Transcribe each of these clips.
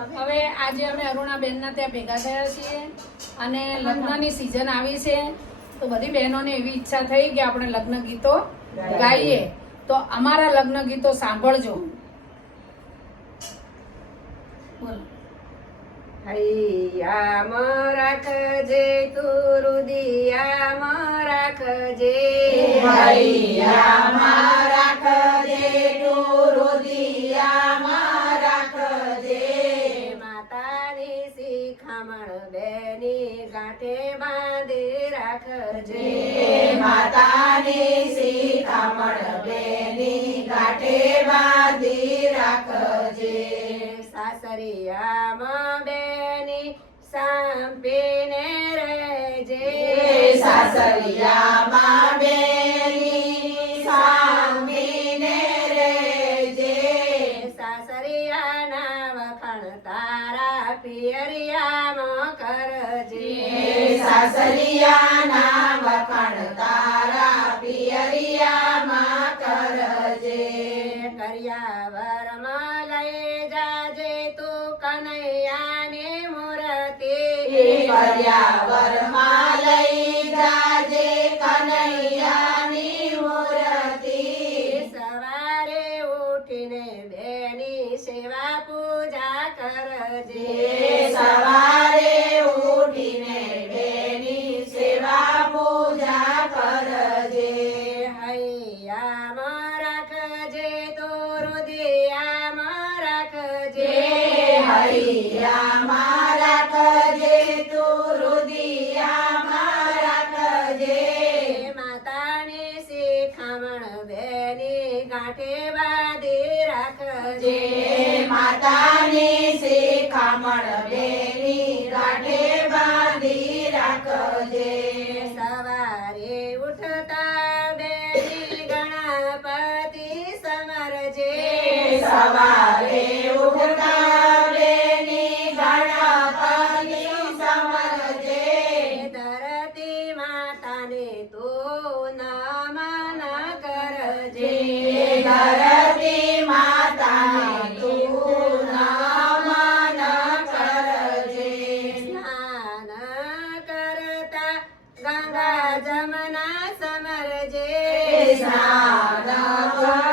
હવે આજે અમે અરુણાબેનના ત્યાં ભેગા થયા છીએ અને લગ્નની સિઝન આવી છે. તો બધી બહેનોને એવી ઈચ્છા થઈ કે આપણે લગ્ન ગીતો ગાઈએ. તો અમારા લગ્ન ગીતો સાંભળજો. બોલો. હૈયામ રાખજે તું રુદિયામ રાખજે. હૈયામાં માતાની સીતામણ બેની ગાંઠે બાંધી રાખજે. સાસરિયામાં બેની સાંપીને રહેજે. સાસરિયામાં બેની સાંપીને રહેજે. સાસરિયાના વખાણ તારા પિયરિયામાં કરજે. સાસરિયાના કર્યાવરમાં લઈ જાજે તું કનૈયાની મૂર્તિ હૈયામાં રાખજે તું રુદિયામાં રાખજે માતાની શિખામણ બેની ગાંઠે બાંધી રાખજે. માતાની શિખામણ બેની ગાંઠે બાંધી રાખજે. સવારે ઉઠતા બેની ગણપતિ સમરજે. સવારે માતાને તું નમન કરજે ધરતી માતાને તું નમન કરજે સ્નાન કરતા ગંગા જમના સમરજે સ્નાન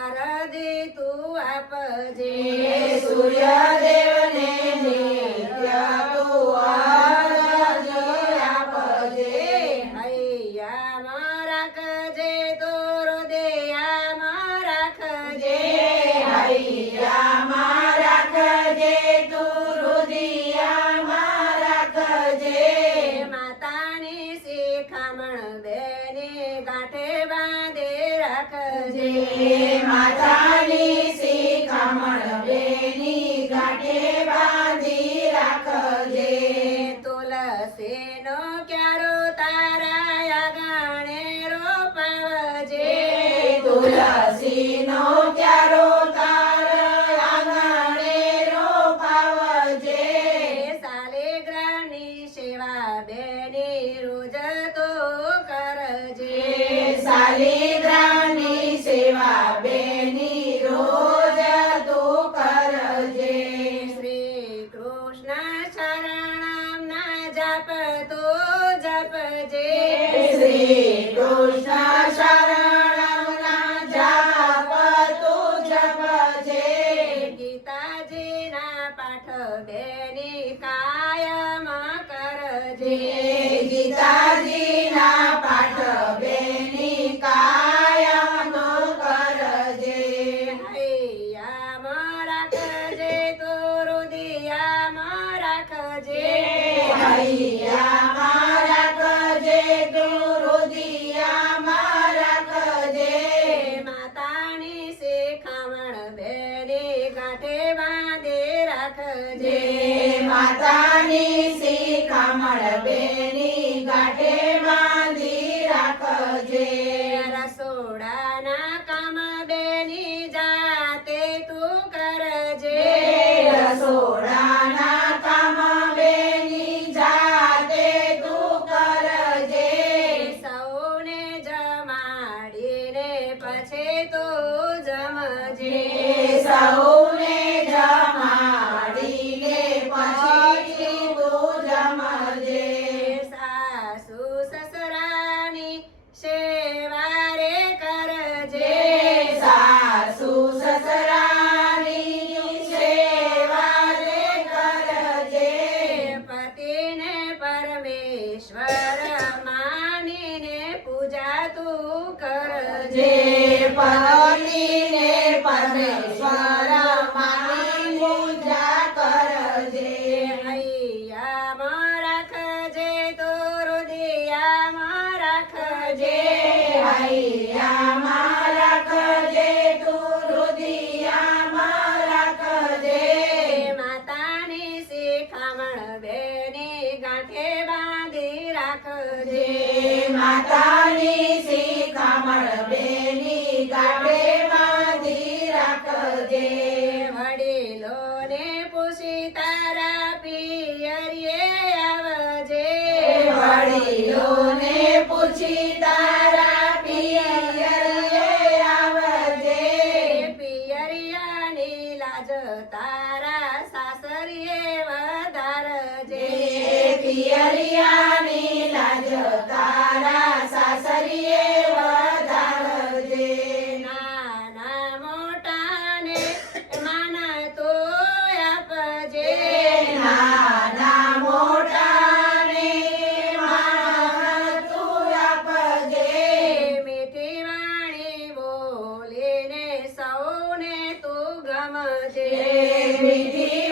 આરાધે તું આપજે. સૂર્યદેવને નિત્ય તું અરજ આપજે. હૈયામાં રાખજે તો હૃદયામાં રાખજે. હૈયામાં રાખજે તું રુદિયામાં રાખજે. માતાની શિખામણ બેની ગાંઠે બાંધે રાખજે. Holy, no. ગાંઠે ઈશ્વર માનીને પૂજા તું કરજે. પતિને પરમેશ્વર માની પૂજા કરજે. હૈયામાં રાખજે તો હૃદયામાં રાખજે. હૈયામાં રાખજે તો હૃદયામાં રાખજે. માતાની શિખામણ બે બાંધી રાખજે માતાની શિખામણ બેની ગાડે બાંધી રાખજે વડીલોને પૂછી તારા પિયરીએ આવજે વડીલોને પૂછી તારા પિયરીએ આવજે પિયરિયાની લાજ તારા સાસરીએ વધારજે પિયરિયાની લાજ તારા સાસરીએ વધારજે નાના મોટાને માન તો આપજે નાના મોટાને માન તું આપજે મીઠી વાણી બોલીને સૌને તું ગમજે મીઠી